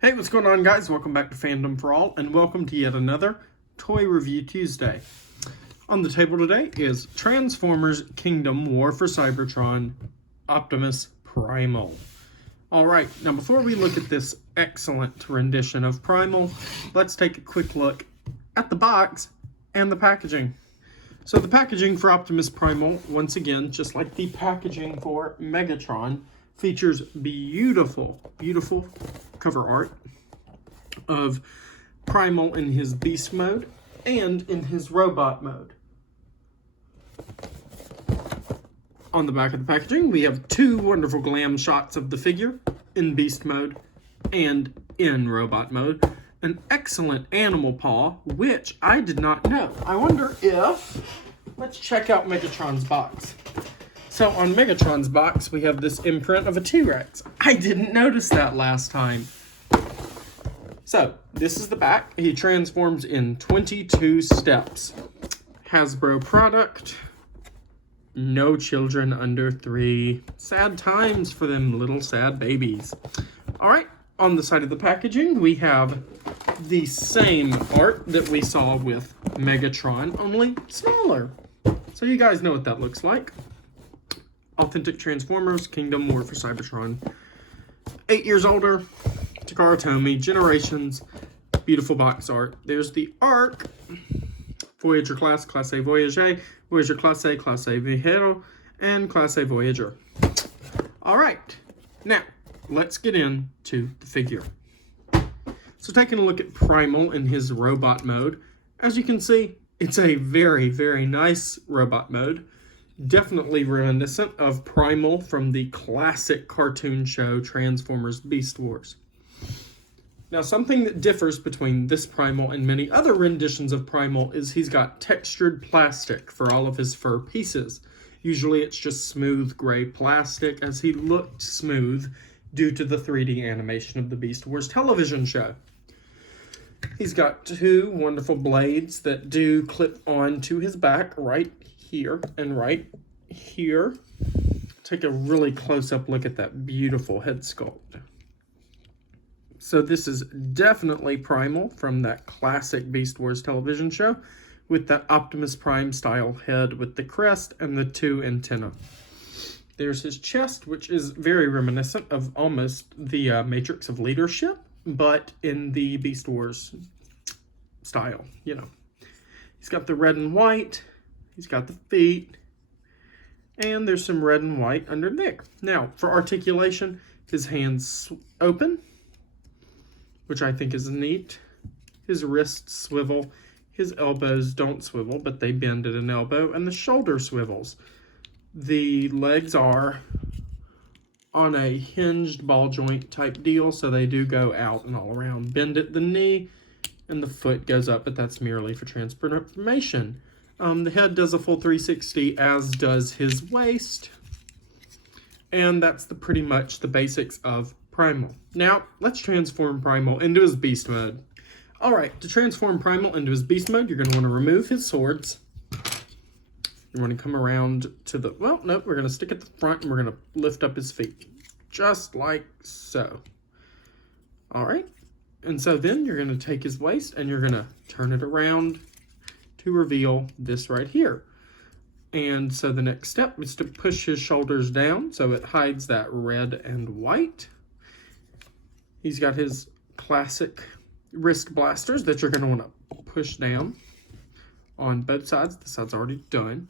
Hey, what's going on, guys? Welcome back to Fandom for All, and welcome to yet another Toy Review Tuesday. On the table today is Transformers Kingdom War for Cybertron Optimus Primal. Alright, now before we look at this excellent rendition of Primal, let's take a quick look at the box and the packaging. So the packaging for Optimus Primal, once again, just like the packaging for Megatron, features beautiful cover art of Primal in his beast mode and in his robot mode. On the back of the packaging, we have two wonderful glam shots of the figure in beast mode and in robot mode. An excellent animal paw, which I did not know. I wonder if... Let's check out Megatron's box. So on Megatron's box, we have this imprint of a T-Rex. I didn't notice that last time. So, this is the back. He transforms in 22 steps. Hasbro product. No children under 3. Sad times for them little sad babies. Alright, on the side of the packaging, we have the same art that we saw with Megatron, only smaller. So you guys know what that looks like. Authentic Transformers, Kingdom War for Cybertron. 8 years older, Takara Tomy, Generations, beautiful box art. There's the ARC, Voyager class, Class A Voyager, Voyager Class A Viajero, and Class A Voyager. Alright, now, let's get into the figure. So taking a look at Primal in his robot mode, as you can see, it's a very nice robot mode. Definitely reminiscent of Primal from the classic cartoon show Transformers Beast Wars. Now, something that differs between this Primal and many other renditions of Primal is he's got textured plastic for all of his fur pieces. Usually it's just smooth gray plastic, as he looked smooth due to the 3D animation of the Beast Wars television show. He's got two wonderful blades that do clip on to his back right here and right here. Take a really close-up look at that beautiful head sculpt. So this is definitely Primal from that classic Beast Wars television show with that Optimus Prime style head with the crest and the two antennae. There's his chest, which is very reminiscent of almost the Matrix of Leadership, but in the Beast Wars style, you know. He's got the red and white. He's got the feet, and there's some red and white underneath. Now, for articulation, his hands open, which I think is neat. His wrists swivel. His elbows don't swivel, but they bend at an elbow, and the shoulder swivels. The legs are on a hinged ball joint type deal, so they do go out and all around. Bend at the knee, and the foot goes up, but that's merely for transformation. The head does a full 360, as does his waist. And that's pretty much the basics of Primal. Now, let's transform Primal into his beast mode. Alright, to transform Primal into his beast mode, you're going to want to remove his swords. You want to come around to the... Well, nope, we're going to stick at the front, and we're going to lift up his feet. Just like so. Alright, and so then you're going to take his waist, and you're going to turn it around to reveal this right here. And so the next step is to push his shoulders down so it hides that red and white. He's got his classic wrist blasters that you're going to want to push down on both sides. The side's already done.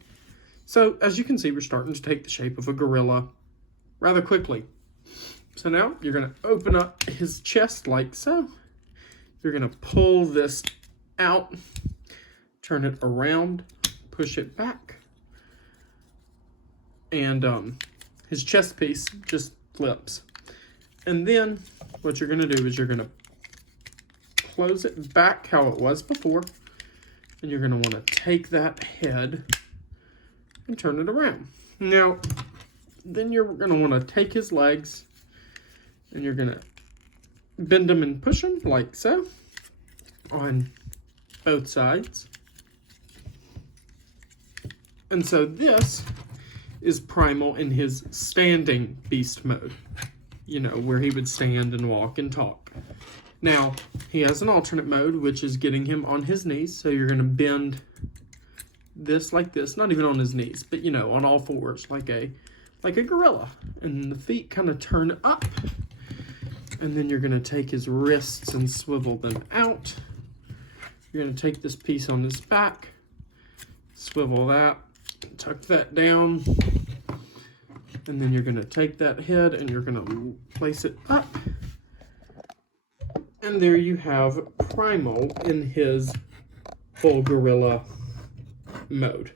So as you can see, we're starting to take the shape of a gorilla rather quickly. So now you're going to open up his chest like so. You're going to pull this out. Turn it around, push it back, and his chest piece just flips. And then what you're going to do is you're going to close it back how it was before, and you're going to want to take that head and turn it around. Now, then you're going to want to take his legs, and you're going to bend them and push them like so on both sides. And so this is Primal in his standing beast mode. You know, where he would stand and walk and talk. Now, he has an alternate mode, which is getting him on his knees. So you're going to bend this like this, not even on his knees, but you know, on all fours, like a gorilla. And the feet kind of turn up. And then you're going to take his wrists and swivel them out. You're going to take this piece on his back, swivel that, tuck that down. And then you're going to take that head and you're going to place it up. And there you have Primal in his full gorilla mode.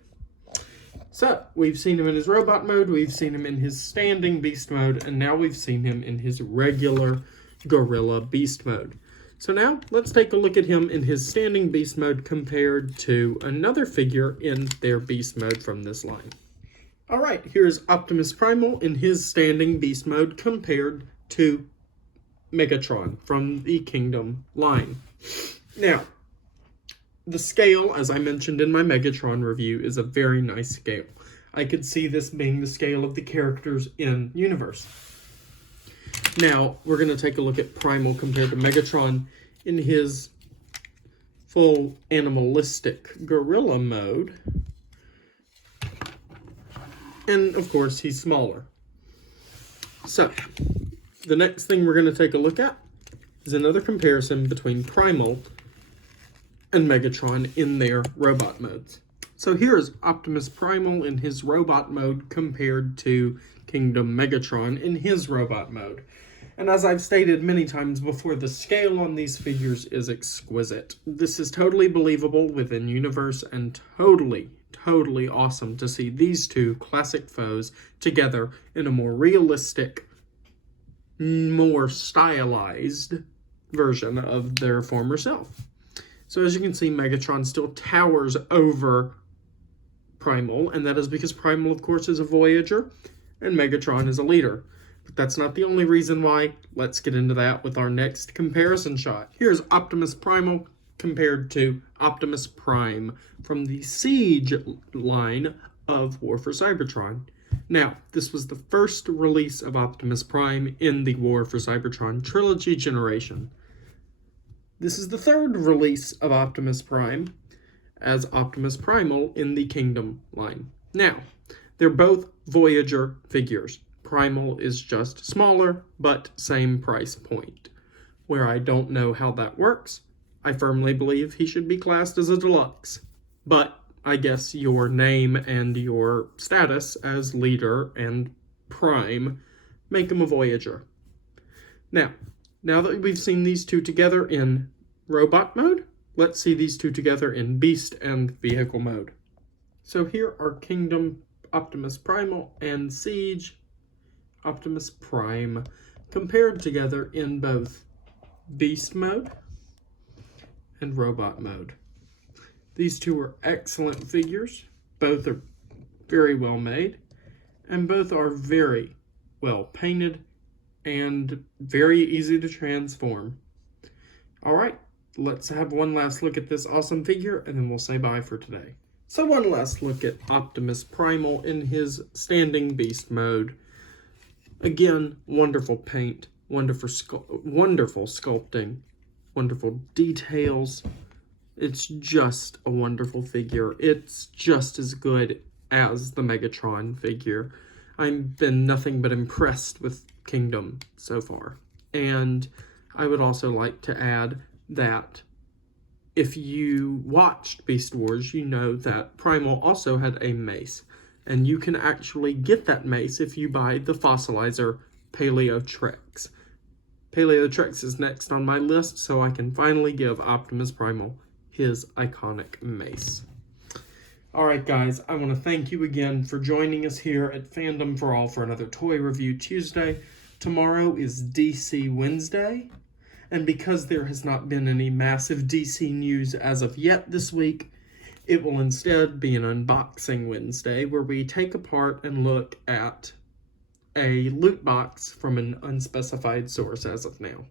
So, we've seen him in his robot mode, we've seen him in his standing beast mode, and now we've seen him in his regular gorilla beast mode. So now, let's take a look at him in his standing beast mode compared to another figure in their beast mode from this line. Alright, here's Optimus Primal in his standing beast mode compared to Megatron from the Kingdom line. Now, the scale, as I mentioned in my Megatron review, is a very nice scale. I could see this being the scale of the characters in universe. Now, we're going to take a look at Primal compared to Megatron in his full animalistic gorilla mode. And, of course, he's smaller. So, the next thing we're going to take a look at is another comparison between Primal and Megatron in their robot modes. So here's Optimus Primal in his robot mode compared to Kingdom Megatron in his robot mode. And as I've stated many times before, the scale on these figures is exquisite. This is totally believable within universe and totally awesome to see these two classic foes together in a more realistic, more stylized version of their former self. So as you can see, Megatron still towers over Primal, and that is because Primal, of course, is a Voyager, and Megatron is a leader. But that's not the only reason why. Let's get into that with our next comparison shot. Here's Optimus Primal compared to Optimus Prime from the Siege line of War for Cybertron. Now, this was the first release of Optimus Prime in the War for Cybertron trilogy generation. This is the third release of Optimus Prime as Optimus Primal in the Kingdom line. Now, they're both Voyager figures. Primal is just smaller, but same price point. Where I don't know how that works, I firmly believe he should be classed as a deluxe. But I guess your name and your status as leader and Prime make him a Voyager. Now that we've seen these two together in robot mode, let's see these two together in beast and vehicle mode. So here are Kingdom Optimus Primal and Siege Optimus Prime compared together in both beast mode and robot mode. These two are excellent figures. Both are very well made, and both are very well painted and very easy to transform. Alright, let's have one last look at this awesome figure, and then we'll say bye for today. So one last look at Optimus Primal in his standing beast mode. Again, wonderful paint, wonderful sculpting, wonderful details. It's just a wonderful figure. It's just as good as the Megatron figure. I've been nothing but impressed with Kingdom so far. And I would also like to add that if you watched Beast Wars, you know that Primal also had a mace. And you can actually get that mace if you buy the fossilizer Paleotrex. Paleotrex is next on my list, so I can finally give Optimus Primal his iconic mace. Alright guys, I want to thank you again for joining us here at Fandom for All for another Toy Review Tuesday. Tomorrow is DC Wednesday, and because there has not been any massive DC news as of yet this week, it will instead be an Unboxing Wednesday where we take apart and look at a loot box from an unspecified source as of now.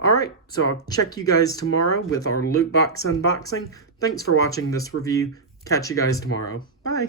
Alright, so I'll check you guys tomorrow with our loot box unboxing. Thanks for watching this review. Catch you guys tomorrow. Bye!